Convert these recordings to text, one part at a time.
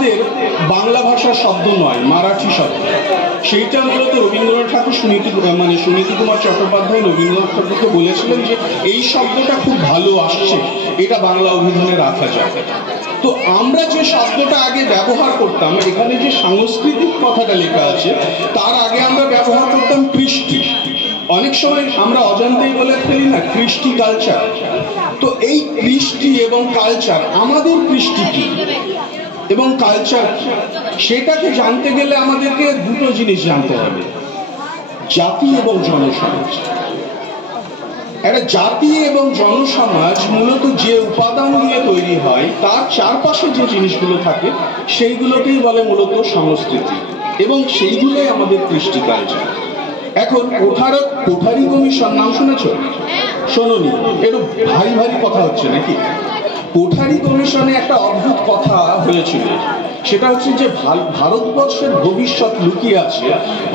আমাদের বাংলা ভাষার শব্দ নয়, মারাঠি শব্দ। সেইটা মূলত রবীন্দ্রনাথ ঠাকুর সুনীতি কুমার চট্টোপাধ্যায় রবীন্দ্রনাথ ঠাকুরকে বলেছিলেন যে এই শব্দটা খুব ভালো আসছে, এটা বাংলা অভিধানে রাখা যায়। তো আমরা যে শব্দটা আগে ব্যবহার করতাম, এখানে যে সাংস্কৃতিক কথাটা লেখা আছে, তার আগে আমরা ব্যবহার করতাম কৃষ্টি। অনেক সময় আমরা অজান্তেই বলে ফেলি না কৃষ্টি কালচার। তো এই কৃষ্টি এবং কালচার, আমাদের কৃষ্টি কি এবং কালচার, সেটাকে জানতে গেলে আমাদেরকে দুটো জিনিস জানতে হবে, জাতি এবং জনসমাজ। একটা জাতি এবং জনসমাজ মূলত যে উপাদান দিয়ে তৈরি হয়, তার চারপাশে যে জিনিসগুলো থাকে সেইগুলোকেই বলে মূলত সংস্কৃতি, এবং সেইগুলোই আমাদের কৃষ্টি কালচার। এখন কোঠারি কমিশন নাম শুনেছ? শোনোনি? একটু ভারী ভারী কথা হচ্ছে নাকি? কোঠারি কমিশনে একটা অদ্ভুত কথা হয়েছিল, সেটা হচ্ছে যে ভারতবর্ষের ভবিষ্যৎ লুকিয়ে আছে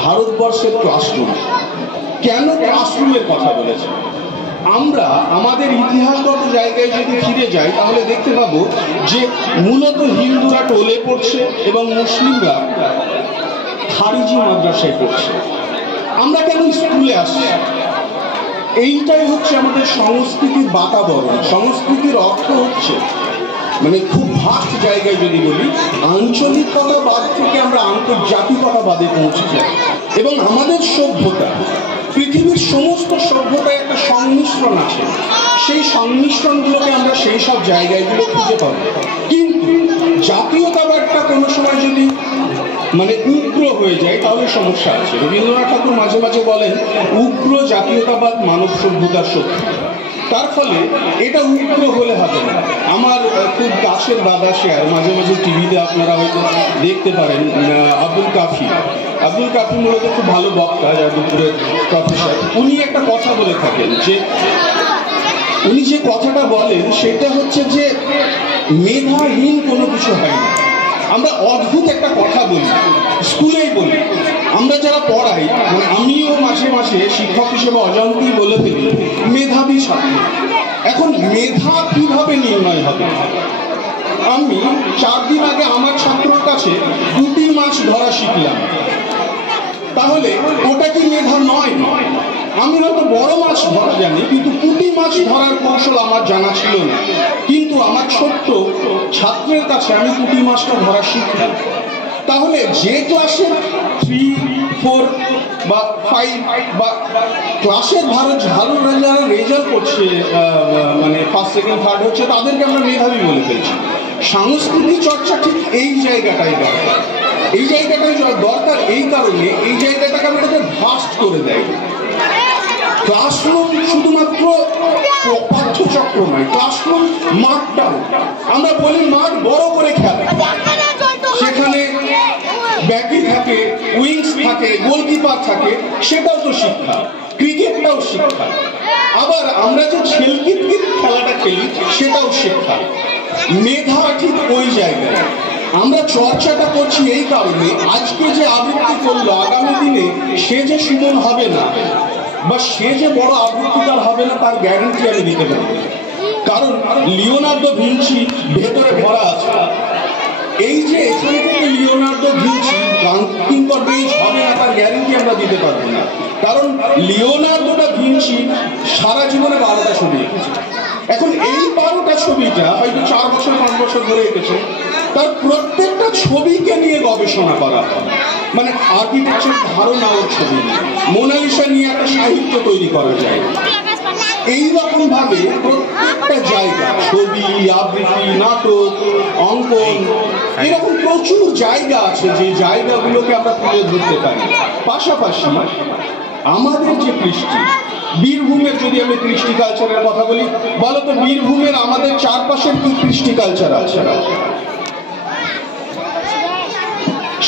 ভারতবর্ষের ক্লাসরুম। কেন ক্লাসরুমের কথা বলেছে? আমরা আমাদের ইতিহাসগত জায়গায় যদি ফিরে যাই তাহলে দেখতে পাবো যে মূলত হিন্দুরা টোলে পড়ছে এবং মুসলিমরা খারিজি মাদ্রাসায় পড়ছে। আমরা কেন স্কুলে আসছি? এইটাই হচ্ছে আমাদের সংস্কৃতির বাতাবরণ। সংস্কৃতির অর্থ হচ্ছে মানে খুব ভাস্ট জায়গায় যদি বলি, আঞ্চলিকতাবাদ থেকে আমরা আন্তর্জাতিকতাবাদে পৌঁছে যাই। এবং আমাদের সভ্যতা, পৃথিবীর সমস্ত সভ্যতায় একটা সংমিশ্রণ আছে, সেই সংমিশ্রণগুলোকে আমরা সেই সব জায়গাগুলো খুঁজে পাবো। কিন্তু জাতীয়তাবাদটা কোনো সময় যদি মানে উগ্র হয়ে যায় তাহলে সমস্যা আছে। রবীন্দ্রনাথ ঠাকুর মাঝে মাঝে বলেন উগ্র জাতীয়তাবাদ মানব সভ্যতার শত্রু। তার ফলে এটা উগ্র হলে হবে না। আমার খুব কাছের দাদা শেয়ার, মাঝে মাঝে টিভিতে আপনারা হয়তো দেখতে পারেন, আব্দুল কাফি মূলত খুব ভালো বক্তা, যাদবপুরের প্রফেসর। উনি একটা কথা বলে থাকেন যে উনি যে কথাটা বলেন সেটা হচ্ছে যে মেধাহীন কোনো কিছু হয় না। আমরা অদ্ভুত একটা কথা বলি, স্কুলেই বলি, আমরা যারা পড়াই, মানে আমিও মাঝে মাঝে শিক্ষক হিসেবে অজান্তেই বলে ফেলি মেধাবী ছাত্র। এখন মেধা কিভাবে নির্ণয় হবে? আমি 4 দিন আগে আমার ছাত্রের কাছে পুঁটি মাছ ধরা শিখলাম, তাহলে ওটা কি মেধা নয়? আমি হয়তো বড় মাছ ধরা জানি, কিন্তু পুঁটি মাছ ধরার কৌশল আমার জানা ছিল না। কিন্তু আমার ছোট্ট ছাত্রের কাছে আমি পুঁটি মাছটা ধরা শিখলাম। তাহলে যে ক্লাসে 3, 4 বা 5 বা ক্লাসের ভালো যারা রেজাল্ট করছে, মানে 1st, 2nd, 3rd হচ্ছে, তাদেরকে আমরা মেধাবী বলে ফেলছি। সাংস্কৃতিক চর্চা ঠিক এই জায়গাটাই দরকার। এই জায়গাটাই দরকার এই কারণে, এই জায়গাটাকে আমাদের ভাস্ট করে দেয়। ক্লাসরুম শুধুমাত্র পাঠ্যচক্র নয়, ক্লাসরুম মাঠটাও। আমরা বলি মাঠ বড় করে খেলা, সেখানে ব্যাকি থাকে, উইংস থাকে, গোলকিপার থাকে, সেটাও তো শিক্ষা। ক্রিকেটটাও শিক্ষা। আবার আমরা যে ছেলকিটকিট খেলাটা খেলি সেটাও শিক্ষা। মেধা ঠিক ওই জায়গায়। আমরা চর্চাটা করছি এই কারণে, আজকে যে আবৃত্তি করলো আগামী দিনে সে যে সুমন হবে না বা সে যে বড় আবৃত্তিকার হবে না তার গ্যারান্টি আমি দিতে পারি। কারণ লিওনার্দো ভিঞ্চি ভেতরে ভরা আছে। এই যে এখান থেকে লিওনার্দো ভিঞ্চি কিংকর বেঞ্চ হবে না তার গ্যারান্টি আমরা দিতে পারবো না। কারণ লিওনার্দোটা ভিঞ্চি সারা জীবনে 12টা ছবি এঁকেছে। এখন এই 12টা ছবিটা হয়তো 4 বছর 5 বছর ধরে এঁকেছে। তার প্রত্যেকটা ছবিকে নিয়ে গবেষণা করা হয়, মানে আর্কিটেকচার ধারণা ওর ছবি নিয়ে। মোনালিসা নিয়ে একটা সাহিত্য তৈরি করা যায়। এইরকম ভাবে প্রত্যেকটা জায়গা, ছবি, আবৃত্তি, নাটক, অঙ্কন, এরকম প্রচুর জায়গা আছে যে জায়গাগুলোকে আমরা তুলে ধরতে পারি। পাশাপাশি আমাদের যে কৃষ্টি, বীরভূমের যদি আমি কৃষ্টি কালচারের কথা বলি, বলতো বীরভূমের আমাদের চারপাশের কি কৃষ্টি কালচার আছে?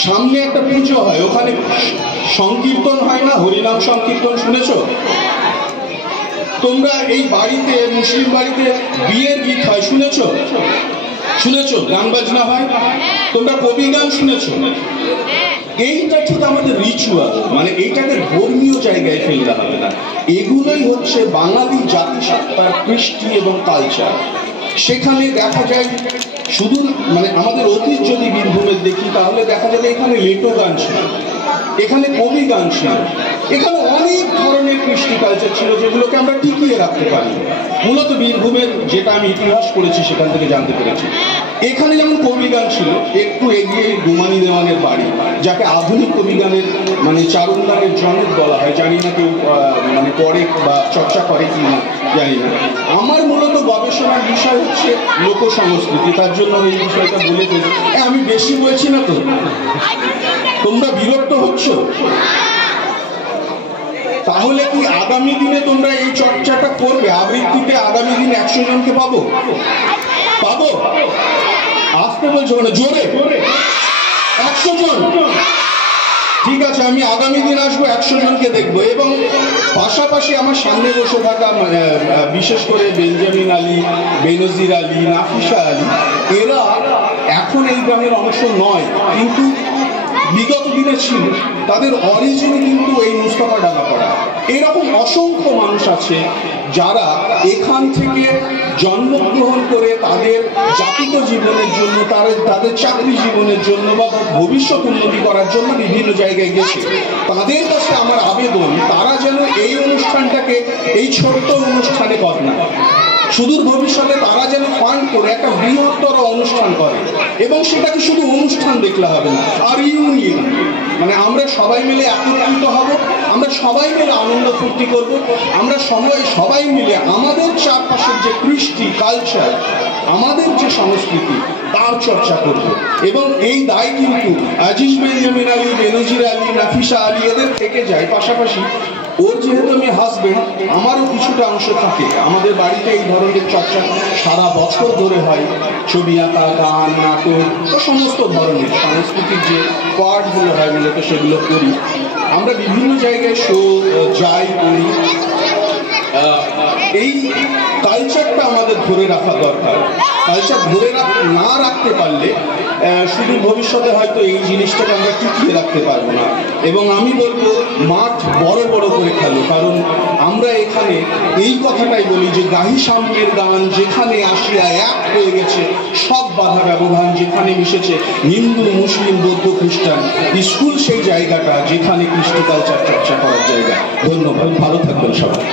সামনে একটা পুজো হয়, ওখানে সংকীর্তন হয় না, হরিনাম সংকীর্তন শুনেছ তোমরা? এই বাড়িতে, মুসলিম বাড়িতে বিয়ের গীত হয়, শুনেছ? গান বাজনা হয়, তোমরা কবি গান শুনেছ? এইটা ঠিক আমাদের রিচুয়াল, মানে এইটাকে ধর্মীয় জায়গায় ফেলতে হবে না। এগুলোই হচ্ছে বাঙালি জাতিসত্তার কৃষ্টি এবং কালচার। সেখানে দেখা যায় শুধু মানে আমাদের অতীত যদি বীরভূমে দেখি তাহলে দেখা যাবে এখানে লেটো গান ছিল, এখানে কবি গান ছিল, এখানে অনেক ধরনের কৃষ্টি কালচার ছিল যেগুলোকে আমরা টিকিয়ে রাখতে পারি। মূলত বীরভূমের, যেটা আমি ইতিহাস পড়েছি সেখান থেকে জানতে পেরেছি, এখানে যেমন কবি গান ছিল, একটু এগিয়ে গুমানি দেওয়ানের বাড়ি, যাকে আধুনিক কবি গানের মানে চারণ গানের জনক বলা হয়। জানি না কেউ মানে পড়ে বা চর্চা করে কি না জানি না। আমার মূলত গবেষণার বিষয় হচ্ছে লোক সংস্কৃতি, তার জন্য এই বিষয়টা বলে ফেলি। আমি বেশি বলছি না তো? তোমরা বিরক্ত হচ্ছ? তাহলে কি আগামী দিনে তোমরা এই চর্চাটা করবে? আবৃত্তিতে আগামী দিন 100 জনকে পাবো? আসতে বলছো মানে জোরে? 100 জন? ঠিক আছে, আমি আগামী দিন আসবো, 100 জনকে দেখবো। এবং পাশাপাশি আমার সামনে বসে থাকা বিশেষ করে বেঞ্জামিন আলী, বেনজির আলী, নাফিসা আলী, এরা এখন এই গ্রামের অংশ নয়, কিন্তু বিগত দিনে ছিল। তাদের অরিজিন কিন্তু এই মুস্তাফা ডাঙ্গাপাড়া। এরকম অসংখ্য মানুষ আছে যারা এখান থেকে জন্মগ্রহণ করে তাদের জাতিক জীবনের জন্য, তাদের চাকরি জীবনের জন্য বা ভবিষ্যৎ উন্নতি করার জন্য বিভিন্ন জায়গায় গেছে। তাদের কাছে আমার আবেদন, তারা যেন এই অনুষ্ঠানটাকে এই ছোট্ট অনুষ্ঠানে করে না, সুদূর ভবিষ্যতে তারা যেন ফান্ড করে একটা বৃহত্তর অনুষ্ঠান করে। এবং সেটাকে শুধু অনুষ্ঠান দেখলে হবে না, আর ইউনিয়ন মানে আমরা সবাই মিলে একত্রিত হব, আমরা সবাই মিলে আনন্দ ফুর্তি করব, আমরা সবাই মিলে আমাদের চারপাশের যে কৃষ্টি কালচার, আমাদের যে সংস্কৃতি, তার চর্চা করব। এবং এই দায় কিন্তু আজিজ বেঞ্জামিন আলী, বেনজির আলী, নাফিসা আলী এদের থেকে যায়। পাশাপাশি ওর যেহেতু আমি হাসবেন্ড, আমারও কিছুটা অংশ থাকে। আমাদের বাড়িতে এই ধরনের চর্চা সারা বছর ধরে হয়। ছবি আঁকা, গান, নাটক, সমস্ত ধরনের সাংস্কৃতিক যে পার্টগুলো হয় মূলত সেগুলো করি। আমরা বিভিন্ন জায়গায় শো যাই করি। এই কালচারটা আমাদের ধরে রাখা দরকার। কালচার ধরে না রাখতে পারলে শুধু ভবিষ্যতে হয়তো এই জিনিসটাকে আমরা টিকিয়ে রাখতে পারবো না। এবং আমি বলবো মাঠ বড় বড় করে খেলো, কারণ আমরা এখানে এই কথাটাই বলি যে গাহি সামনের গান যেখানে আসিয়া এক হয়ে গেছে সব বাধা ব্যবধান, যেখানে মিশেছে হিন্দু, মুসলিম, বৌদ্ধ, খ্রিস্টান, স্কুল সেই জায়গাটা যেখানে কৃষ্টি কালচার চর্চা করার জায়গা। ধন্যবাদ, ভালো থাকবেন সবাই।